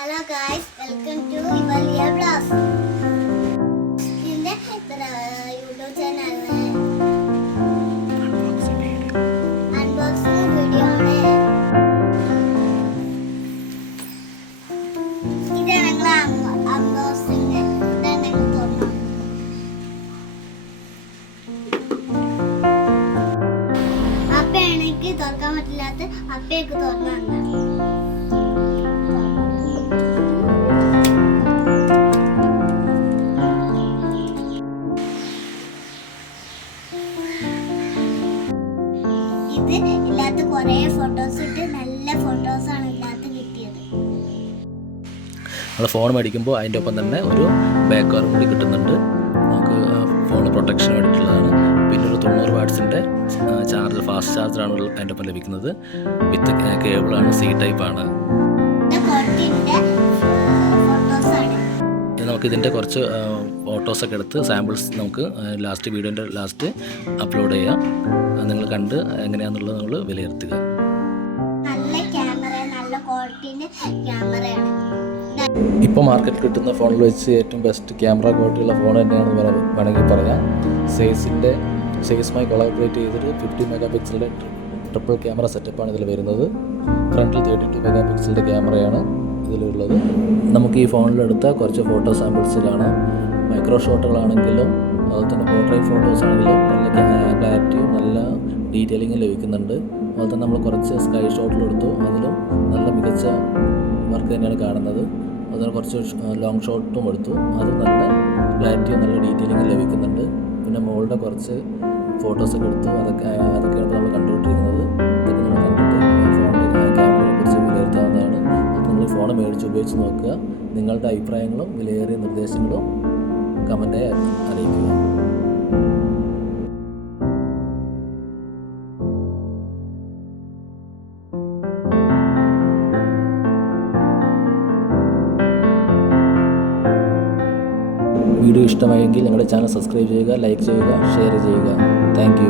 Hello guys welcome to വലിയ ബ്ലോസ് ഇതിന്റെ യൂട്യൂബ് ചാനലാണ് അൺബോക്സിംഗ് വീഡിയോ ആണ്. ഇതാണ് ഞങ്ങൾ അൺബോക്സിംഗ് ഇതാണ് ഞങ്ങൾ തുറന്നത് അപ്പയാണെങ്കിൽ തുറക്കാൻ പറ്റില്ലാത്ത അപ്പയൊക്കെ തുറന്നാണ്. ഇത് ഇല്ലാത്ത കുറേ ഫോട്ടോസ് ഇട്ട് നല്ല ഫോട്ടോസാണ് ഇല്ലാത്ത കിട്ടിയത്. നമ്മൾ ഫോൺ മേടിക്കുമ്പോൾ അതിന്റെ ഒപ്പം തന്നെ ഒരു ബാക്ക് കവർ കൂടി കിട്ടുന്നുണ്ട്. നമുക്ക് ഫോൺ പ്രൊട്ടക്ഷൻ വേണ്ടിയിട്ടുള്ളതാണ്. പിന്നെ ഒരു തൊണ്ണൂറ് വാട്ട്സിന്റെ ചാർജർ ഫാസ്റ്റ് ചാർജറാണ് അതിന്റെ ഒപ്പം ലഭിക്കുന്നത്. വിത്ത് കേബിളാണ് സി ടൈപ്പാണ് നമുക്കിതിന്റെ കുറച്ച് ഫോട്ടോസൊക്കെ എടുത്ത് സാമ്പിൾസ് നമുക്ക് ലാസ്റ്റ് വീഡിയോന്റെ ലാസ്റ്റ് അപ്ലോഡ് ചെയ്യാം. നിങ്ങൾ കണ്ട് എങ്ങനെയാണെന്നുള്ളത് നിങ്ങൾ വിലയിരുത്തുക. നല്ല ക്യാമറ നല്ല ക്യാമറയാണ് ഇപ്പോൾ മാർക്കറ്റിൽ കിട്ടുന്ന ഫോണിൽ വെച്ച് ഏറ്റവും ബെസ്റ്റ് ക്യാമറ ക്വാളിറ്റിയുള്ള ഫോൺ തന്നെയാണെന്ന് വേണ- വേണമെങ്കിൽ പറയാം. സെയ്സിന്റെ സെയ്സുമായി കൊളാബറേറ്റ് ചെയ്തിട്ട് ഫിഫ്റ്റി മെഗാ പിക്സലിന്റെ ട്രിപ്പിൾ ക്യാമറ സെറ്റപ്പാണ് ഇതിൽ വരുന്നത്. ഫ്രണ്ടിൽ തേർട്ടി ടു മെഗാ പിക്സലിന്റെ ക്യാമറയാണ് ഇതിലുള്ളത്. നമുക്ക് ഈ ഫോണിലെടുത്ത കുറച്ച് ഫോട്ടോ സാമ്പിൾസിലാണ് മൈക്രോ ഷോട്ടുകളാണെങ്കിലും അതുപോലെ തന്നെ പോർട്രേറ്റ് ഫോട്ടോസ് ആണെങ്കിലും നല്ല ക്ലാരിറ്റിയും നല്ല ഡീറ്റെയിലിങ്ങും ലഭിക്കുന്നുണ്ട്. അതുപോലെ തന്നെ നമ്മൾ കുറച്ച് സ്കൈ ഷോട്ടിലെടുത്തു അതിലും നല്ല മികച്ച വർക്ക് തന്നെയാണ് കാണുന്നത്. അതുപോലെ കുറച്ച് ലോങ് ഷോട്ടും എടുത്തു. അതും നല്ല ക്ലാരിറ്റിയും നല്ല ഡീറ്റെയിലിങ്ങും ലഭിക്കുന്നുണ്ട്. പിന്നെ മോളുടെ കുറച്ച് ഫോട്ടോസൊക്കെ എടുത്തു. അതൊക്കെ അതൊക്കെയാണ് ഇപ്പോൾ നമ്മൾ കണ്ടുകൊണ്ടിരിക്കുന്നത്. ഇതൊക്കെ നമ്മൾ കണ്ടിട്ട് ഫോണിന്റെ ക്യാമറയെ കുറിച്ച് വിലയിരുത്താവുന്നതാണ്. അത് നിങ്ങൾ ഫോൺ മേടിച്ച് ഉപയോഗിച്ച് നോക്കുക. നിങ്ങളുടെ അഭിപ്രായങ്ങളും വിലയേറിയ നിർദ്ദേശങ്ങളും കമന്റായി അറിയിക്കുക. വീഡിയോ ഇഷ്ടമായെങ്കിൽ ഞങ്ങളുടെ ചാനൽ സബ്സ്ക്രൈബ് ചെയ്യുക ലൈക്ക് ചെയ്യുക ഷെയർ ചെയ്യുക. താങ്ക്